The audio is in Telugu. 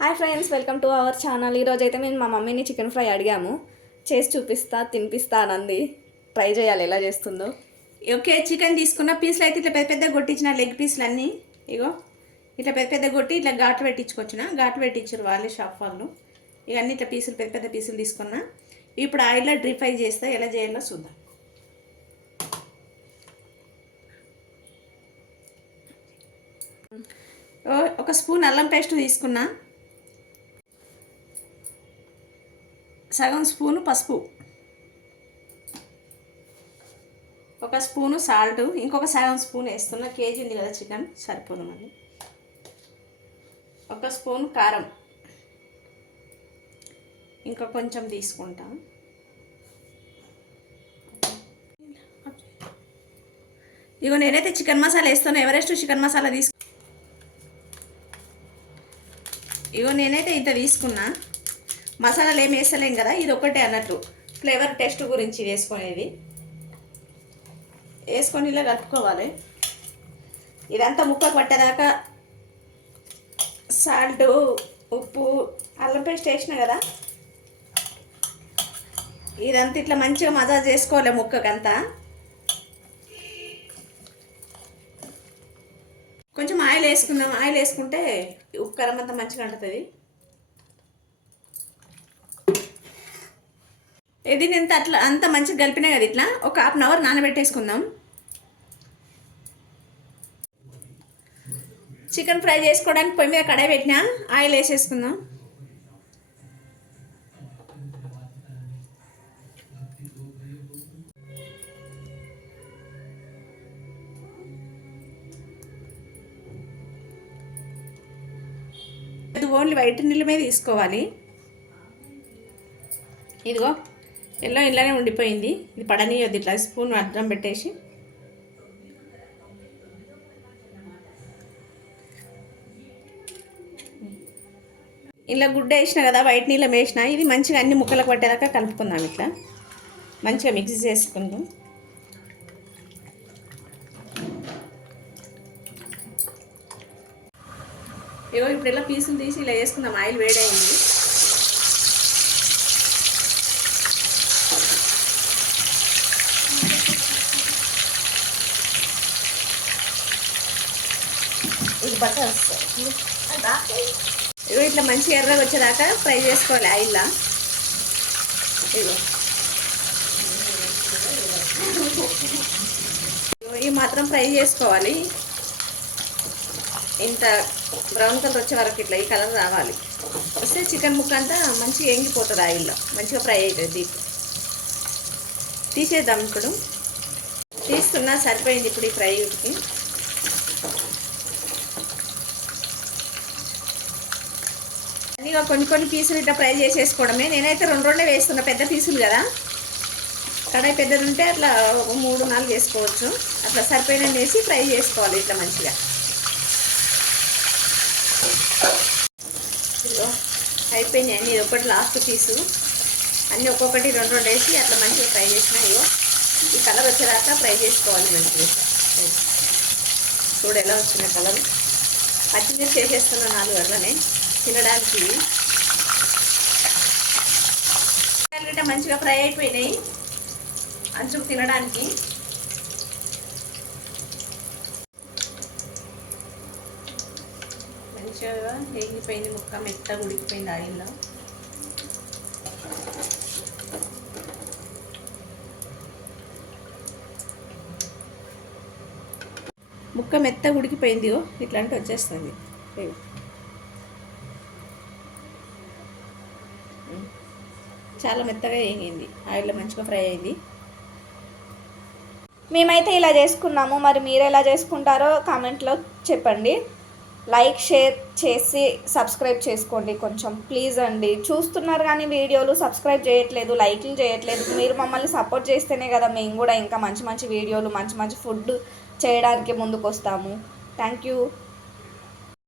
Hi friends, welcome to our channel. ఈరోజైతే మేము మా మమ్మీని చికెన్ ఫ్రై అడిగాము. చేసి చూపిస్తా, తినిపిస్తా అనంది. ట్రై చేయాలి ఎలా చేస్తుందో. ఓకే, చికెన్ తీసుకున్న పీసులు అయితే ఇట్లా పెద్ద పెద్ద కొట్టించిన లెగ్ పీసులు అన్నీ ఇగో ఇట్లా పెద్ద పెద్ద కొట్టి ఇట్లా ఘాటు పెట్టించుకొచ్చిన. ఘాటు పెట్టించారు వాళ్ళే షాప్ వాళ్ళు. ఇవన్నీ ఇట్లా పీసులు పెద్ద పెద్ద పీసులు తీసుకున్నా. ఇప్పుడు ఆయిల్లో డ్రీప్ ఫ్రై చేస్తే ఎలా చేయాలో చూద్దాం. ఒక స్పూన్ అల్లం పేస్ట్ తీసుకున్నా, సగం స్పూను పసుపు, ఒక స్పూను సాల్ట్, ఇంకొక సగం స్పూన్ వేస్తున్నా. కేజీ ఉంది కదా చికెన్, సరిపోదు మళ్ళీ. ఒక స్పూన్ కారం, ఇంకా కొంచెం తీసుకుంటా. ఇగో నేనైతే చికెన్ మసాలా వేస్తాను, ఎవరెస్ట్ చికెన్ మసాలా ఇగో నేనైతే ఇంత తీసుకున్నా. మసాలాలు ఏమి వేస్తలేం కదా, ఇది ఒకటే అన్నట్టు ఫ్లేవర్ టేస్ట్ గురించి వేసుకునేది. వేసుకొని ఇలా కలుపుకోవాలి. ఇదంతా ముక్కకు పట్టేదాకా సాల్ట్, ఉప్పు, అల్లం పేస్ట్ వేసిన కదా, ఇదంతా ఇట్లా మంచిగా మసాజ్ చేసుకోవాలి ముక్కకంతా. కొంచెం ఆయిల్ వేసుకుందాం. ఆయిల్ వేసుకుంటే ఉప్పు కారం అంతా మంచిగా అంటుతుంది. ఇది నేను అంత మంచిగా కలిపినా కదా, ఇట్లా ఒక ½ అవర్ నానబెట్టేసుకుందాం. చికెన్ ఫ్రై చేసుకోవడానికి పొయ్యి మీద కడాయి పెట్టినా, ఆయిల్ వేసేసుకుందాం. ఇది ఓన్లీ వైట్ నీళ్ళ మీద తీసుకోవాలి. ఇదిగో ఇలానే ఉండిపోయింది. ఇది పడనీయొద్దు. ఇట్లా స్పూన్ అడ్డం పెట్టేసి ఇలా గుడ్డ వేసిన కదా, వైట్ నీళ్ళం వేసిన. ఇది మంచిగా అన్ని ముక్కలకు పట్టేదాకా కలుపుకుందాం. ఇట్లా మంచిగా మిక్స్ చేసుకుందాం. ఇగో ఇప్పుడు ఇలా పీసులు తీసి ఇలా వేసుకుందాం. ఆయిల్ వేడైంది. ఇది బటర్ ఇగో ఇట్లా మంచిగా ఎర్రగా వచ్చేదాకా ఫ్రై చేసుకోవాలి ఆయిల్లో. ఇగో ఇవి మాత్రం ఫ్రై చేసుకోవాలి. ఇంత బ్రౌన్ కలర్ వచ్చే వరకు ఇట్లా ఈ కలర్ రావాలి. వస్తే చికెన్ ముక్క అంతా మంచిగా ఎంగిపోతుంది ఆయిల్లో, మంచిగా ఫ్రై అవుతుంది. తీసేద్దాం. ఇప్పుడు తీసుకున్నా, సరిపోయింది ఇప్పుడు ఈ ఫ్రైకి. అన్నీ కొన్ని పీసులు ఇట్లా ఫ్రై చేసేసుకోవడమే. నేనైతే రెండే వేస్తున్నా, పెద్ద పీసులు కదా. కడాయి పెద్దది ఉంటే అట్లా 3-4 వేసుకోవచ్చు. అట్లా సరిపోయిన వేసి ఫ్రై చేసుకోవాలి ఇట్లా మంచిగా. అయిపోయింది అన్నీ. ఇది ఒకటి లాస్ట్ పీసు. అన్నీ ఒక్కొక్కటి 2 వేసి అట్లా మంచిగా ఫ్రై చేసినా. ఇగో ఈ కలర్ వచ్చేదాకా ఫ్రై చేసుకోవాలి మంచిగా. చూడు ఎలా వచ్చిన కలర్. పచ్చిమిర్చి చేసేస్తున్నా 4 గంటలనే తినడానికి. మంచిగా ఫ్రై అయిపోయినాయి అంచుకు తినడానికి. మంచిగా వేగిపోయింది ముక్క, మెత్తగా ఉడికిపోయింది ఆయిల్లో. ముక్క మెత్తగా ఉడికిపోయింది. ఇట్లాంటి వచ్చేస్తుంది. చాలా మెత్తగా వేగింది, ఆయిల్లో మంచిగా ఫ్రై అయింది. మేమైతే ఇలా చేసుకున్నాము. మరి మీరు ఎలా చేసుకుంటారో కామెంట్లో చెప్పండి. లైక్, షేర్ చేసి సబ్స్క్రైబ్ చేసుకోండి కొంచెం ప్లీజ్ అండి. చూస్తున్నారు కానీ వీడియోలు సబ్స్క్రైబ్ చేయట్లేదు, లైక్లు చేయట్లేదు. మీరు మమ్మల్ని సపోర్ట్ చేస్తేనే కదా మేము కూడా ఇంకా మంచి మంచి వీడియోలు, మంచి మంచి ఫుడ్ చేయడానికి ముందుకు వస్తాము. Thank you.